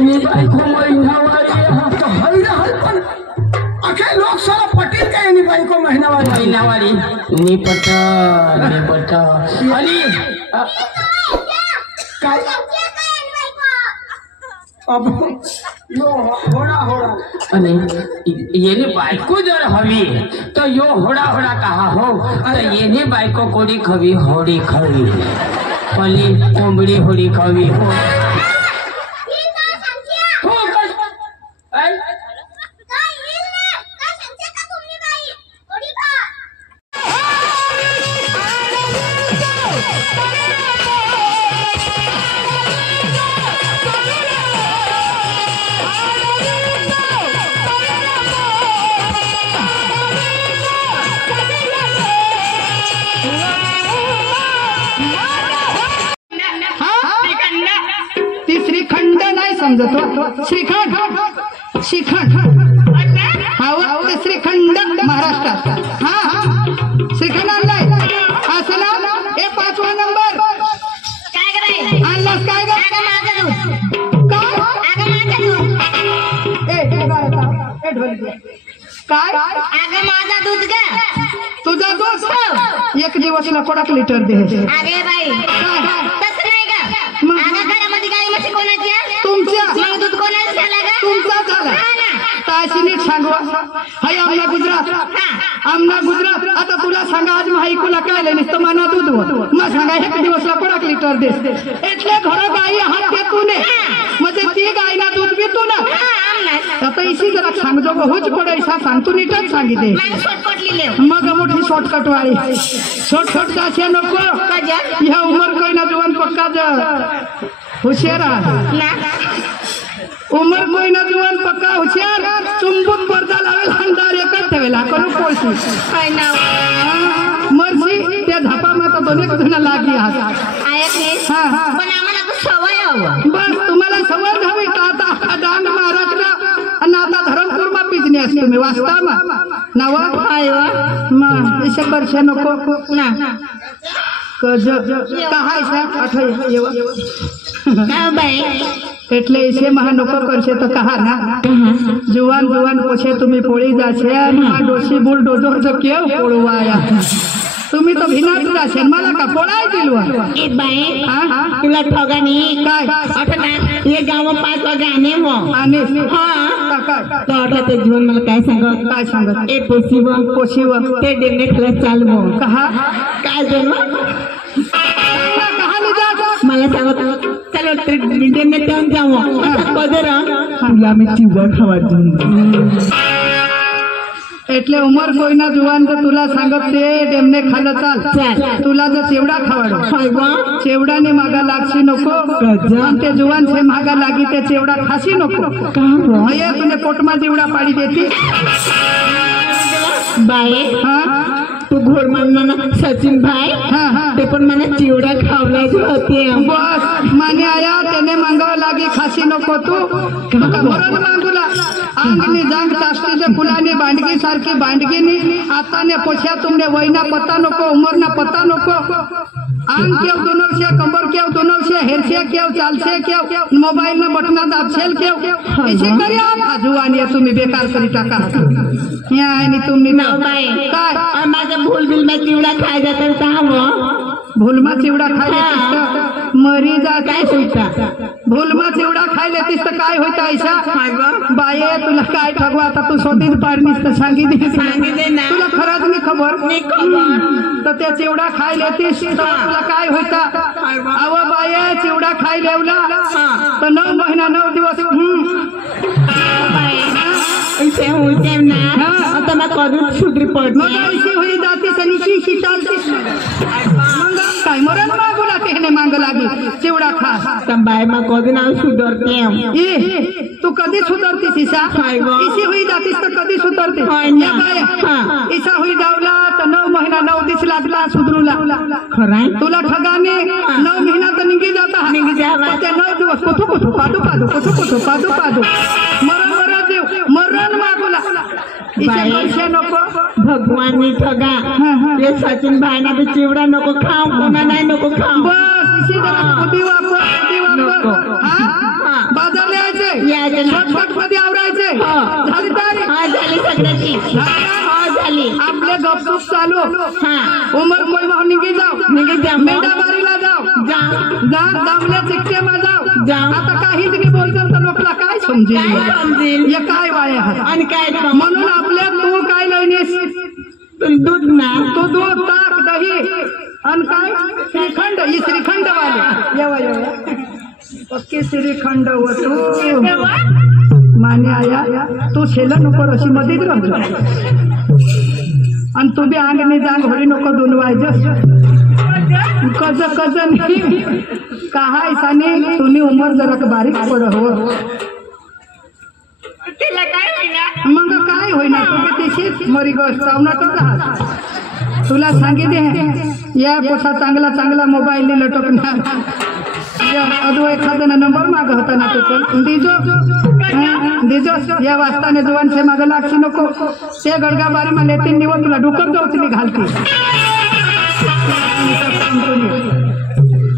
मी बायको महिनावारी पण अखे लोक सारा पटेल काय आणि बायको महिनावारी निपट आणि काय अब आणि येने बायको जर हवी तो यो होडा कहा हो येने बायको कोडी खवी होडी खवी पली कोंबडी होडी खवी हो श्रीखंड श्रीखंड महाराष्ट्रात हा श्रीखंड आणलाय असं ना हे 5वा नंबर आणलास काय काय माझा दूध का तुझा दूध एक दिवसला कोणाक लिटर दे अरे बाई तसं नाही का घरामध्ये गाई म्हशी कोणाची तुमच्या दूध कोणाचं झालं का तुमचा झाला ताशी नीट सांगवा हाय आमना गुजरात आता तुला सांगा आज माहिकुला काय नुसतं मना दूध मग सांगा एक दिवसला कोणाक लिटर दे એટલે ઘરો ગાઈ हात देतू ने म्हणजे ती गायना दूध पितो ना आता इसी जरा सांगतो होच पडे ऐसा सांगतो नीटच सांगिते मग मोठी शॉर्टकट वाली शॉर्टकट जाचे नको ह्या उमर कोई ना जुवान पक्का जा होशियार उमर कोई ना जुवान पक्का होशियार चुंबक पर्दा लावेल अंधार एकच ठेवेला करू पोळशी मर्सी त्या झापा माता दोन्ही जण लागी आहात पण आम्हाला तो सवय हवा बस तुम्हाला सवय हवी का आता डांग महाराष्ट्र आणि आता धरमपूर मा बिझनेस तुम्ही वाचता मा नवा आयो मा इसे वर्ष नको ना कज कहायचा आठव बाई એટલે इसे महा नको करशे तो कहा ना जुवान पोछे तुम्ही पोळी जाशे आणि डोशी बुल डोजो जो केव पोळवाया तुम्ही तो भिनाच जाशे मला का पोळाय दिलवा ए बाई तुला ठगानी काय आता ये गाव 5 वागे आने मो आने हां काय तो आता ते जीवन मला काय सांग ए पोशीव ते डेंगे खला चाल मो कहा काय जणो कहा ले जा मला सांगत चलो डेंगे में टाइम जाओ कदरा तुला मी चिवडा खावा देऊन એટલે उमर कोईना जुवान तर तुला सांगत ते डेमने खाल्लं चाल तुला जर चिवडा खावाडो चिवडाने मागा लागशी नको ते जुवान से मागा लागी ते चिवडा खाशी नको हे तुने पोटमा चिवडा पाडी देती बाई हाँ तू घोर मानना ना सचिन भाई ते पण मला चिवडा खावलाच होते बस माने आया तेने मांगावा लागी खाशी नको तू मरण मागुला आंगनी जांग तास्तीचे फुलाने बांडगी सारखी बांडगीनी आताने पोछ्या तुमने वयना पत्ता नको उमरना पत्ता नको आंग केव दोनों कंबर केव दोनों हेरसे केव चालसे केव मोबाइल ना बटना दाबसेल केव इसे करिया जुवानी तुम्ही बेकार करी टाका या आणि तुम्ही ना काय माझा भूल बिल में चिवडा खाय जात का भूल मा चिवडा खाय मरी जा काय होता भूल मा चिवडा खाय लेतीस तर काय होता ऐसा बाये तुला काय ठगवा आता तू सोटीच पाडनीस तर सांगी दे ना तुला खरंच नाही खबर तर त्या चिवडा खाय लेतीस तुला काय होता अव बाये चिवडा खाय लेवला तर 9 महिना 9 दिवस ऐसे होते ना आता मैं कदू सुधरी पड़ मग ऐसे होई जाती सनीची शिटालती मग काय मरण मागुला तेने मांग लागी चिवडा खा तम बाय मा कदू ना सुधरते ए तू कधी सुधरती सीसा इसी होई जातीस तर कधी सुधरते या बाय इसा होई जावला तर 9 महिना 9 दिवस लागला सुधरूला खराय तुला ठगाने 9 महिना तर निघी जाता त्या 9 दिवस कुठू पादू मरण मागुला इसे नको भगवान ने ठगा ये सचिन भाई ना भी चिवड़ा नको खाओ कोना नहीं नको खाओ बस इसी तरह बुद्धि वापर हां बाजार ले आए नाही शॉर्टकट मध्ये आवरायचे झाली तयारी हा झाली सगळ्याची हा झाली आपले गपगप चालू हा उमर कोई भाव निघी जाऊ मेंढाबारीला जाऊ जा जा दामल्या चिकटेमा जाऊ जा. आता काहीच नाही बोलतो तर लोकला काय समजेल काय समजेल? हे काय वाय आहे आणि काय म्हणून आपल्या तू काय लवणीस दूध ना तो दूध ताक दही आणि काय श्रीखंड ही श्रीखंड वाले येवा पक्की श्रीखंड व तू माने आया तू शेला नको अशी मध्येच रमतो आणि तू बी अंगने जांग होडी नको दुनवायचं कज कज नाही कहा ऐसाने तुनी उमर जरा बारीक पड हो तिला काय होईना मग काय होईना तू तशीच मरी गोष्ट चावणार राहत तुला सांगितले या पोसा चांगला चांगला मोबाईल लटकणार अदो एखादा नंबर माग होता ना तो पण दिजो या वाजताने जुवानचे माग लागशी नको ते गडगाबारी मा लेतीन निवड तुला डुकर जाऊचली घालती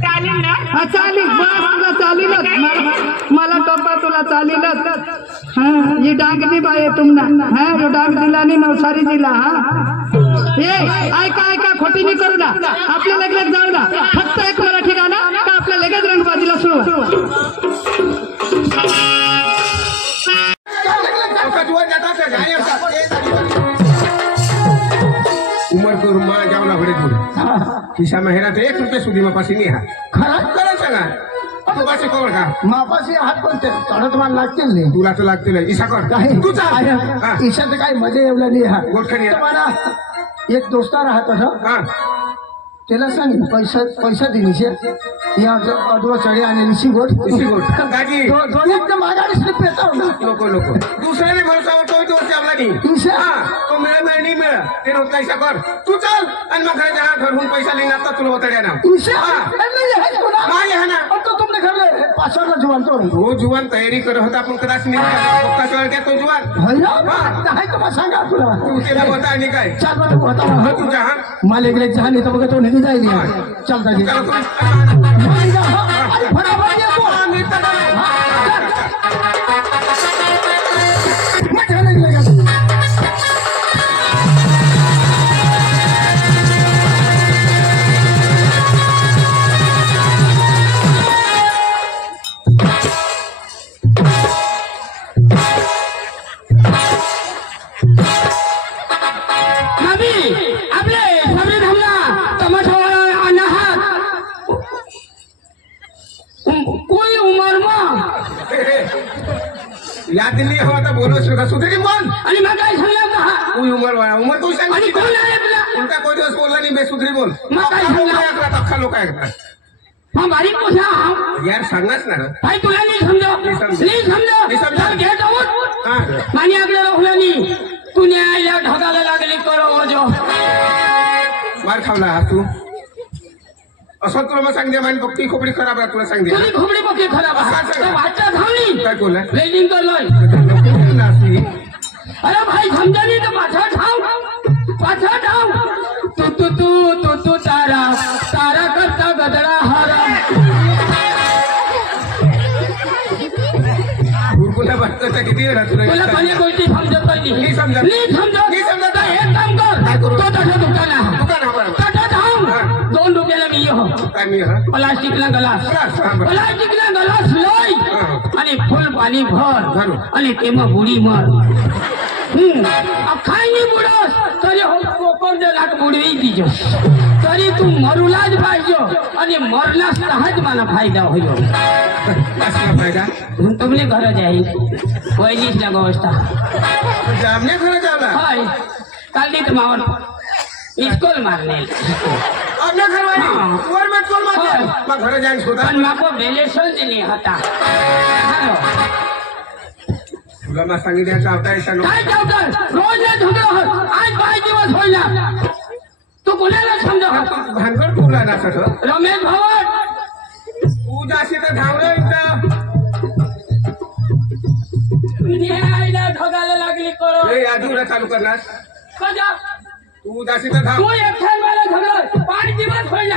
चालेल ना हा चालील बस तुला चालीलच मला कप्पा तुला चालीलच हा ही डाग नाही बाये तुमना हा जो डाग दिला नाही नवसारी दिला हा ए ऐका ऐका खोटी नाही करू ना आपल्या लगेच जाऊ ना फक्त एक मराठी गाणं का आपल्या लगेच रंगबाजीला सुरू उमर को रुमा जावला भरे दूर खिसा महिना तो 1 रुपये सुधी मापासी नहीं है खराब करा सांगा तू पाशी कोण का मापाशी हात कोणते थोडं तुम्हाला लागतील नाही तुला तर लागते नाही इसा कर काही तू चाल हा. ईशात काही मजा येवला नाही हा गोठखणी आहे. तुम्हाला एक दोस्ता राहत होता हा त्याला सांग पैसा दिनीशे या अडवा चढे आणि ऋषी गोठ इसी गोठ दाजी दोन्ही एकदम मागाडी स्लिप येतो नको नको दुसऱ्याने भरोसा तो तो आपला नाही ईशा हा तो मिळेल नाही मिळेल ते नव्हता इसा कर तू चाल आणि मग घराच्या हा घरून पैसा लिहिणार आता तुला होता ना ईशा नाही आहे ना तो तुमने घरले पाचवाला जुवान तो तो जुवान तयारी करत होता आपण कदाच नाही तो जुवान आहे तुम्हाला सांगा तुला तू त्याला होता आणि काय चार बरं होता हो तुझ्या हा मला इकडे चहा नाही तर बघा तो नाही जाईल चालता चला तू फटाफट येतो याद दिली हवा तर बोलो का सुधरी बोल आणि मग काय सांगलं का तू उमर वाळा उमर तू सांग आणि कोण आहे तुला उलटा कोई दिवस बोलला नाही बेसुधरी बोल मग काय सांगलं? अख्खा लोक ऐकतात मग बारीक पोसा यार सांगच ना भाई तुला नाही समजा नाही समजा. नाही समजा नाही समजा. चल घेत आहोत हा मानी आपल्याला होल्यानी तू न्यायला ढगाला लागली करो जो मार खावला हा तू असं तुला मग सांगते माझी बघती खोपडी खराब आहे तुला सांगते तुझी खोबडी पक्की खराब काय आहे सांगा? वाटचा थांबली काय बोलला वेल्डिंग करलोय नाचली. अरे भाई समजा नाही तर पाछा ठाव तू तू तू तू तू तारा तारा करता गदडा हारा गुरकुला बघता किती वेळा तुला तुला कोणी गोष्टी समजत नाही नाही समजत. नाही समजत तर एक काम काय कर करू? तो तसं दुकान आहे दुकान हा बरोबर टाटा धाव 2 रुपयाला मी हो काय मी हा प्लास्टिकला गलास ग्लास, हा, बरं. प्लास्टिकला गलास लय हा. आणि फुल पाणी भर भरू. आणि तेव्हा बुडी मर खायनी बुडस तरी हो कोपर जे लाट बुडवी दिजो तरी तू मरुलाच पाहिजे आणि मरलास तहाच मला फायदा होईल कसला फायदा तुमने घर जाईल पहिलीच ना व्यवस्था आमने खरं जावला हाय काल नीत मावर स्कूल मारने आपल्या घरवाली हा. वर में चोर मारते होय. मग घर जाईन शोधा पण माको बेलेशन दिली होता हॅलो तुला मग सांगितलं चावता येता नको. काय चावतर रोज नाही झगडा आज 5 दिवस होईल तू कोणाला समजा तू भानगड तुला ना सगळं रमेश भवन तू जाशी तर धावलं इथं न्यायला ढगाला लागली करो लय आधीला चालू करणार कजा तू जाशी तर धाव तू एकट्याने मला झगडा 5 दिवस होईल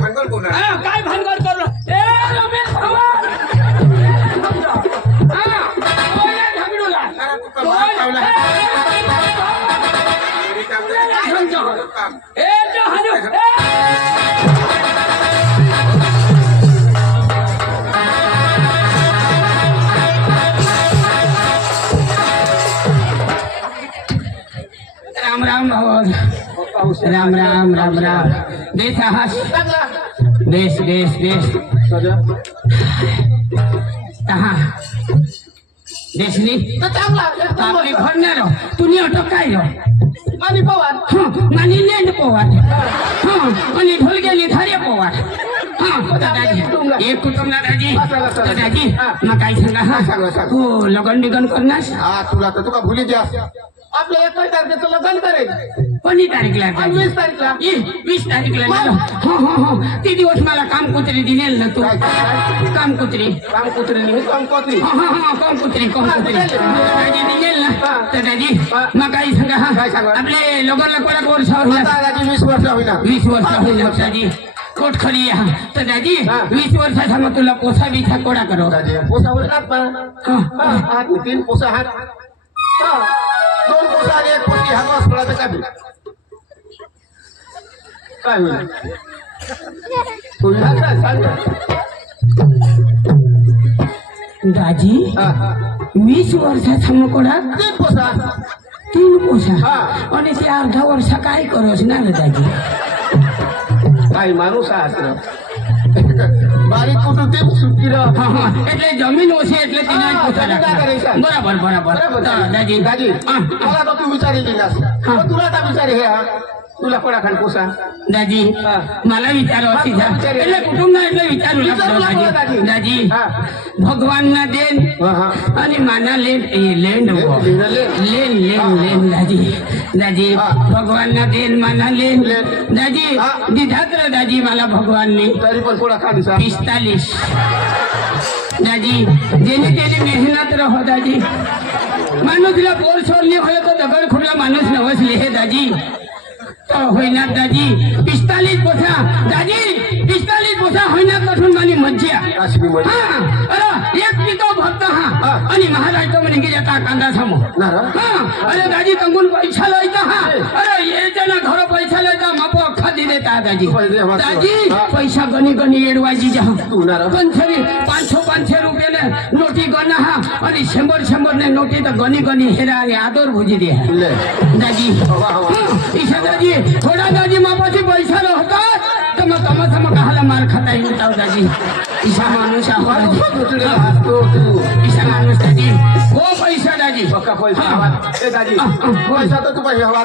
भानगड कोण काय भानगड करू ए रमेश भवन हा काम ए जो हजू राम राम भाऊ राम राम राम राम देश आहास देश देश देश कहा देशनी आपली घडणार तुम्ही अटक काय मानी पवार मानी लेंड पवार आणि ढोलगेली धारे पवार एक कुटुंब दादाजी दादाजी मग काय सांगा तू लगन बिगन करणार हा तुला तर तुका भुली द्या आपल्या 1 तारखेचं लग्न करेल कोणी तारीखला 20 तारीखला 20 तारीखला हो ते दिवस मला काम कुत्री दिलेल ना तू काम कुत्री काम कुत्रीने काम कोत्री काम कुत्री दाजी दिलेल ना तर दाजी मग काही सांगा आपले लोकांना कोणा वर्षावर दादाजी 20 वर्ष होईना 20 वर्ष होईल दाजी कोट खरी तर दाजी 20 वर्षाचा मग तुला पोसा बिछा कोडा करो पोसा उलटात हात 3 पोसा हात 2 पोसा आणि 1 पोसी हात वासपडाचं काय होईल दाजी 20 वर्षाचा मग कोडा 3 पोसा 3 पोसा आणि ते अर्धा वर्ष काय करोस ना रे दाजी काही माणूस आहे बारीक कुठून ते सुटकी એટલે જમીન ઓછી એટલે તેના પોતા રાખવા બરાબર દાજી दाजी मला तर तू विचारी गेलास तुला तर विचारी हे तुला कोणाखान पोसा दाजी मला विचारो એટલે કુટુંબના એટલે વિચારું દાજી ભગવાનના દેન અને માના લેન એ લેન લેન દાજી દાજી ભગવાનના દેન માના લેન દાજી દીધાત્ર દાજી માલા ભગવાનની तरी पण कोणाखान 45 दाजी जेने तेने मेहनत रहो दाजी माणूसला बोर सोडली होय तो दगड खुडला माणूस नवसले हे दाजी तो होईना दाजी 45 पोसा दाजी 45 पोसा होईना कठून मानी मज्जा अरे एक पितो भक्त हा आणि महाराज तो म्हणे की जाता कांदा सामो अरे दाजी तंगून पैसा लयता हा अरे ये जना घर पैसा लयता मापो अख्खा दे देता दाजी दाजी पैसा गणी गणी एडवाजी जा पंचरी 500 रुपये नोटी गणा हा आणि 100 ने नोटी तर गणी गणी हेरा आणि आदर भुजी दे दाजी ईशा दाजी थोड़ा दाजी मापाची पैसा होता तर मग तमा कहाला मार खाता येईल दाजी ईशा माणूस ईशा माणूस दाजी हो पैसा दाजी पक्का पैसा दाजी पैसा तर तू पाहिजे हवा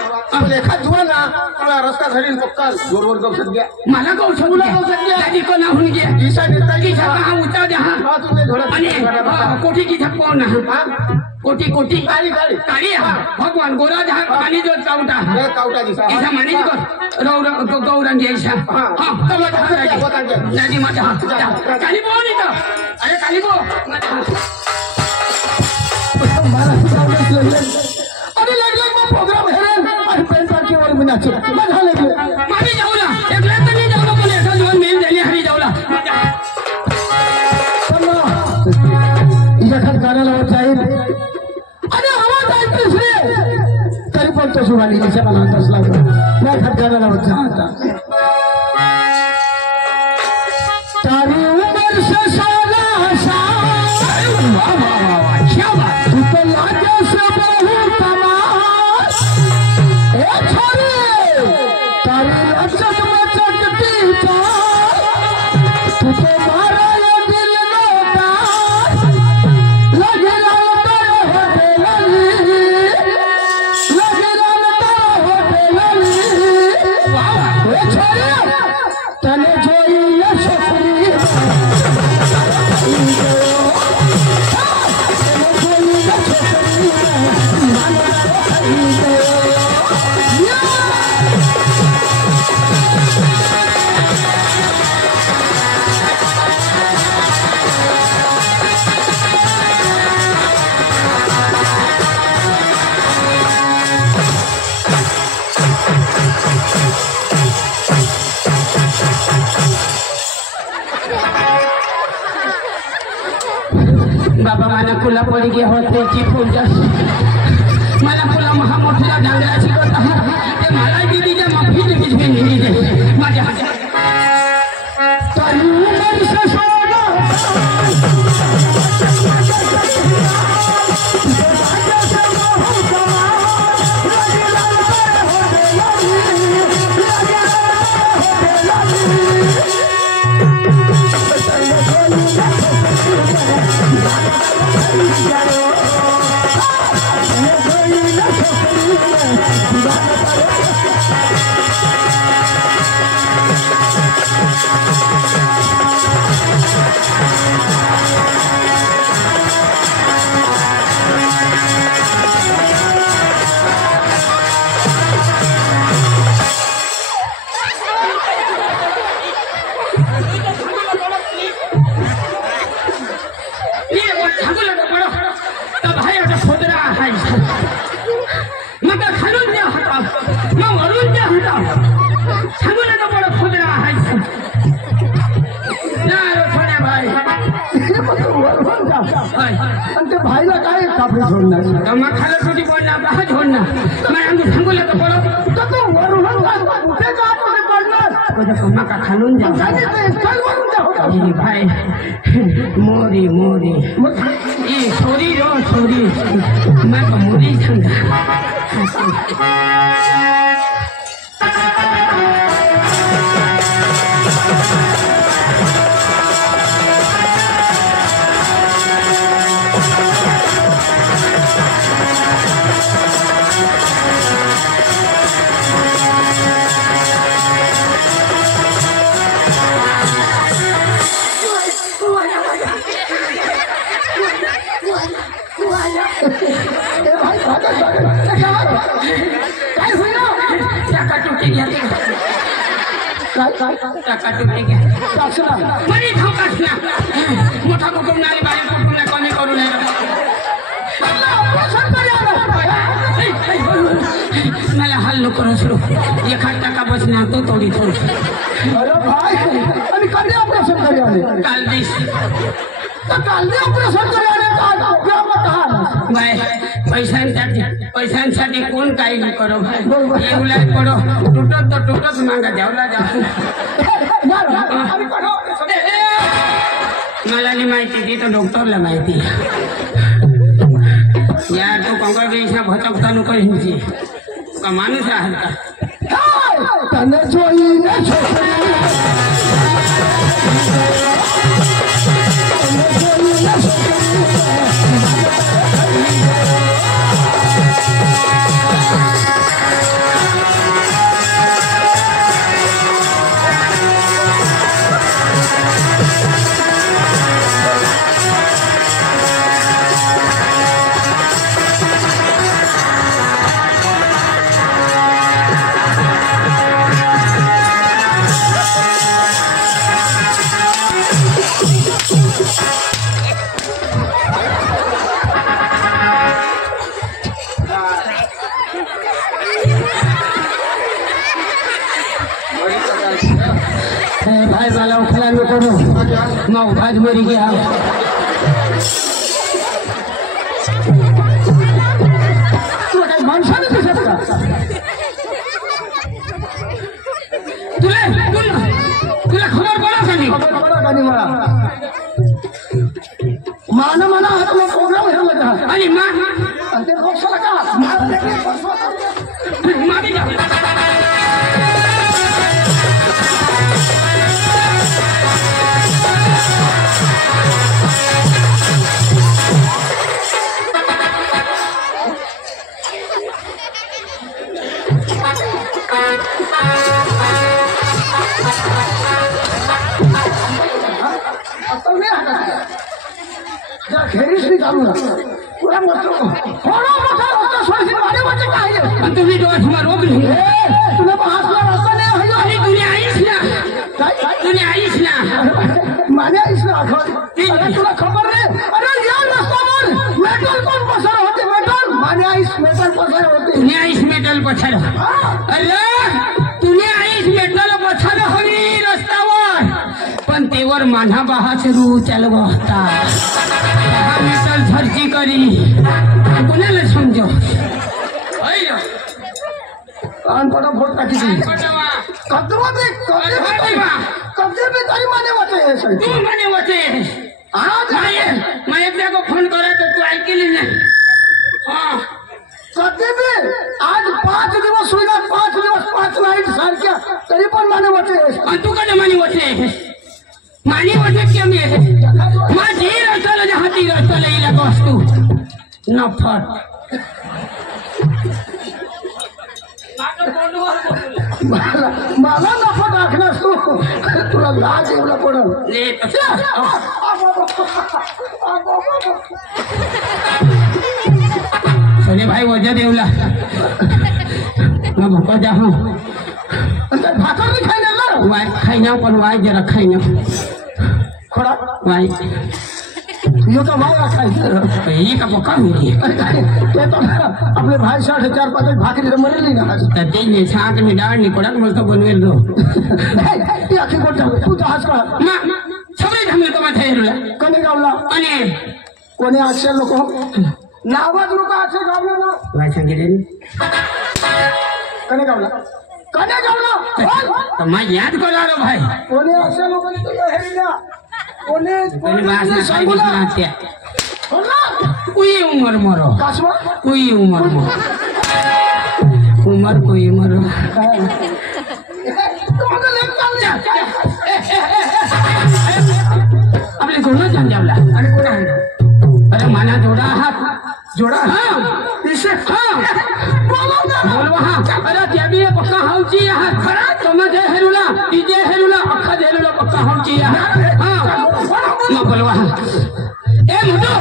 एखाद जुळा ना तुला रस्ता घडील पक्का जोरवर गवसत घ्या मला गौसला दाजी कोणा होऊन घ्या ईशा नेता ईशा हा उता द्या आणि कोठी की थप्पवून कोटी कोटी गाडी भगवान गोरा जहा पाणी जो काउटा कावटा दिसा ईशा मानिज कर गौरंगी ईशा दाजी माझा काली बो नाही तर अरे काली बो अरे लागलं मग प्रोग्राम हेरेल आणि पेन पार्टीवर मी नाचेल मग झालं की मामी जाऊला एकला तर नाही जाऊ पण एका दोन मेल झाली हरी जाऊला इजाखात गाण्याला होत जाईल आणि आवाज ऐकतेस रे तरी पण तो सुभाने दिशा मला बसला या खात गाण्याला होत जा आता तारी उमर से सारा तू तो लागे से बहुत तमाश ए छोरी तारी लचक मचकती चाल तू तो मारा ये दिल लोटा लगे लाल तारा होते लली लगे लाल तारा होते लली ए छोरी तने जोई ये छोकरी बाबा माना कुला पड़ी गया होते की पूजा मला पुला महामोठीला डांगरा शिकवत ते मला दिदीच्या माफीत दिली माझ्या भाईला काय कापडे सोडणार मग खाला तुझी बोलणार का झोडणार मग आम्ही सांगूला तर बोला तो वरून कुठे कापडे पडणार मका खालून जा भाई मोरी मोरी ए सोरी रो सोरी मका मोरी सांगा मोठा कुटुंब नाही बाहेर कुटुंब कमी करू नये मला हल्लो करू सुरू एखाद टाका बसणार तो थोडी थोडी अरे भाई आणि कधी ऑपरेशन करी आले काल दिस काल ऑपरेशन करी आले पैशांसाठी कोण काही नाही करो येऊलाय पडो तुटत तो तुटत मागा द्यावला जाऊ मला नाही माहिती ती तर डॉक्टरला माहिती यार तो काँग्रेसना भटकता नको हिंची का माणूस आहे का भाई वाला उखला लो करो मैं भाज मरी गया माणसाने दिसत का तुला खबर पडा कधी मला मान मला आपला प्रोग्राम ठेवला का आणि ते पक्षाला का मागे जा खेरीस नाही चालू पुरा मत तुम्ही डोळ्यात रोखली तुला हसला रस्ता नाही आणि तुम्ही आईस ना तुम्ही आईस ना माझ्या आईस ना आठवण तुला खबर नाही अरे या रस्त्यावर मेटल कोण पसार होते मेटल माझ्या आईस मेटल पसार होते तुम्ही आईस मेटल पछाड अरे तुम्ही आईस मेटल पछाड हवी रस्त्यावर पण तेवर मान्हा बाहाचे रू चालव होता मेटल खर्ची करी कोणाला समजो कान पड़ा फोट काटी दी कदवा दे कदे में तारी माने वाटे है सही तू माने वाटे आज मैं एकदा को फोन करा तो तू ऐकली ना हां कदे में आज 5 दिवस होईना 5 दिवस 5 नाईट सारख्या तरी पण माने वाटे है तू कधी माने वाटे माने वाटे क्या मी माझी रचल हाती रचल इला वस्तू नफर मला नफा टाकणार तू तुला लाज एवढा पडल सने भाई वजह देवला मैं भूखा जा हूँ भाकर भी खाई ना वाई खाईना पण वाई जरा खाईना थोड़ा वाई यो तो भाई रखा है ये का पक्का हुई ते तो अपने भाई 4.5 भाकरी तो मरे नहीं ना ते ने छाक में डाळ नि पडक बोलतो बनवेल दो ते आखी कोण तू तो हाच का मा सगळे धमले तो माथे हेरला कोणी गावला आणि कोणी अक्षर लोक नावात लोक अक्षर गावला ना वाई सांगितले कोणी गावला तो मैं याद करा रो भाई कोणी अक्षर लोक तो हेरिया कोणी कोणी भाषा सांगितलं ना त्या बोला कोई उमर मरो कासवा कोई उमर मरो उमर कोई मरो तुम्हाला लेट चालले आपले दोनों जान जावला आणि कोण आहे अरे माना जोड़ा हाथ जोडा हाँ इसे हाँ बोलवा हाँ अरे त्या भी पक्का हाउची यहाँ खरा समझे हेरुला इजे हेरुला अक्खा हेरुला पक्का हाउची यहाँ हाँ ना बोलवा हाँ ए मुटो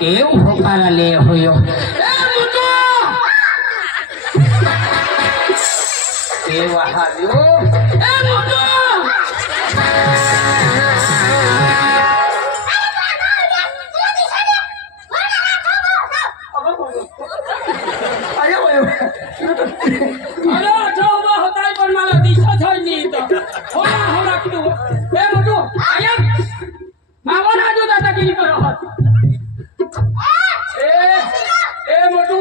केव होकारा ले होयो ए मुटो केव हायो ए मुटो अरे अरे अच्छा होता है पण मला दिसत आहे नी तो होला किती हो ए मुटो आया मावा ना जो दादा की करो ए मोटू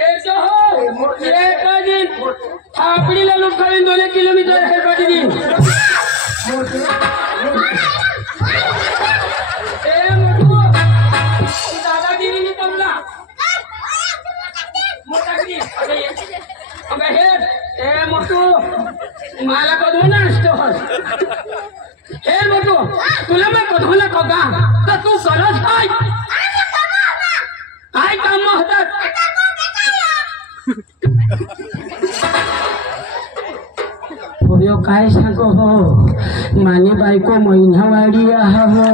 ए जो हो ये काजी थापडीला लुटकाळी 2 किलोमीटर हे पाटीनी ए मोटू दादागिरी तमला मोटागिरी अबे हे ए मोटू मला कधून असतो हे मोटू तुला मैं कधून कगा तर तू करत काय काय काम होतात हो काय सांगो हो माने बायको महिनावाडी हो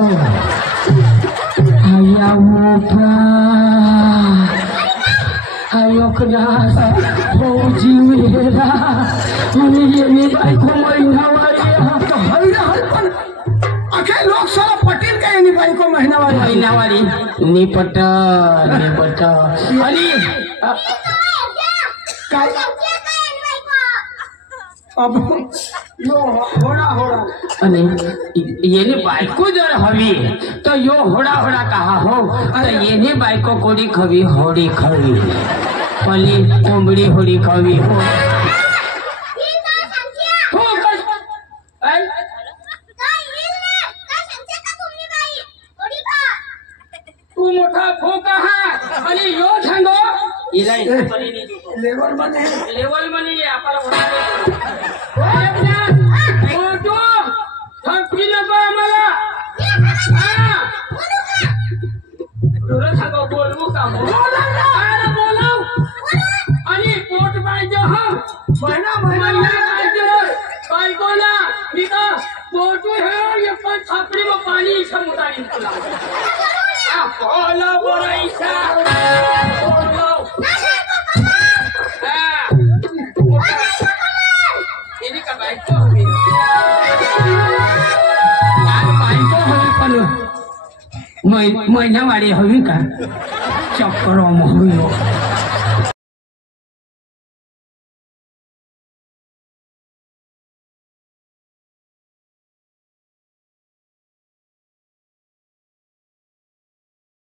आया मोठा आयोकना हो जीवेला आणि ये बायको महिनावाडी तो हैरा हल पण अखे लोक सारा पटेल काय आणि बायको महिनावारी महिनावाडी निपट आणि काय अब यो होड़ा आणि येने बायको जर हवी तर यो होडा कहा हो तर येने बायको कोणी खवी होडी खवी पली कोंबडी होडी खवी हो तू मोठा फोक हा आणि यो सांगो लेवल मनी आपण मोठो थपकी नको आम्हाला तुला सांगो बोलवू का अरे बोलाव आणि पोट पाहिजे हा महिना पाहिजे बायकोला मी का पोटू हे एक छापडी मग पाणी समुदाय तुला बोला बोलायचा महिनावाडी हवी का चक्कर हवी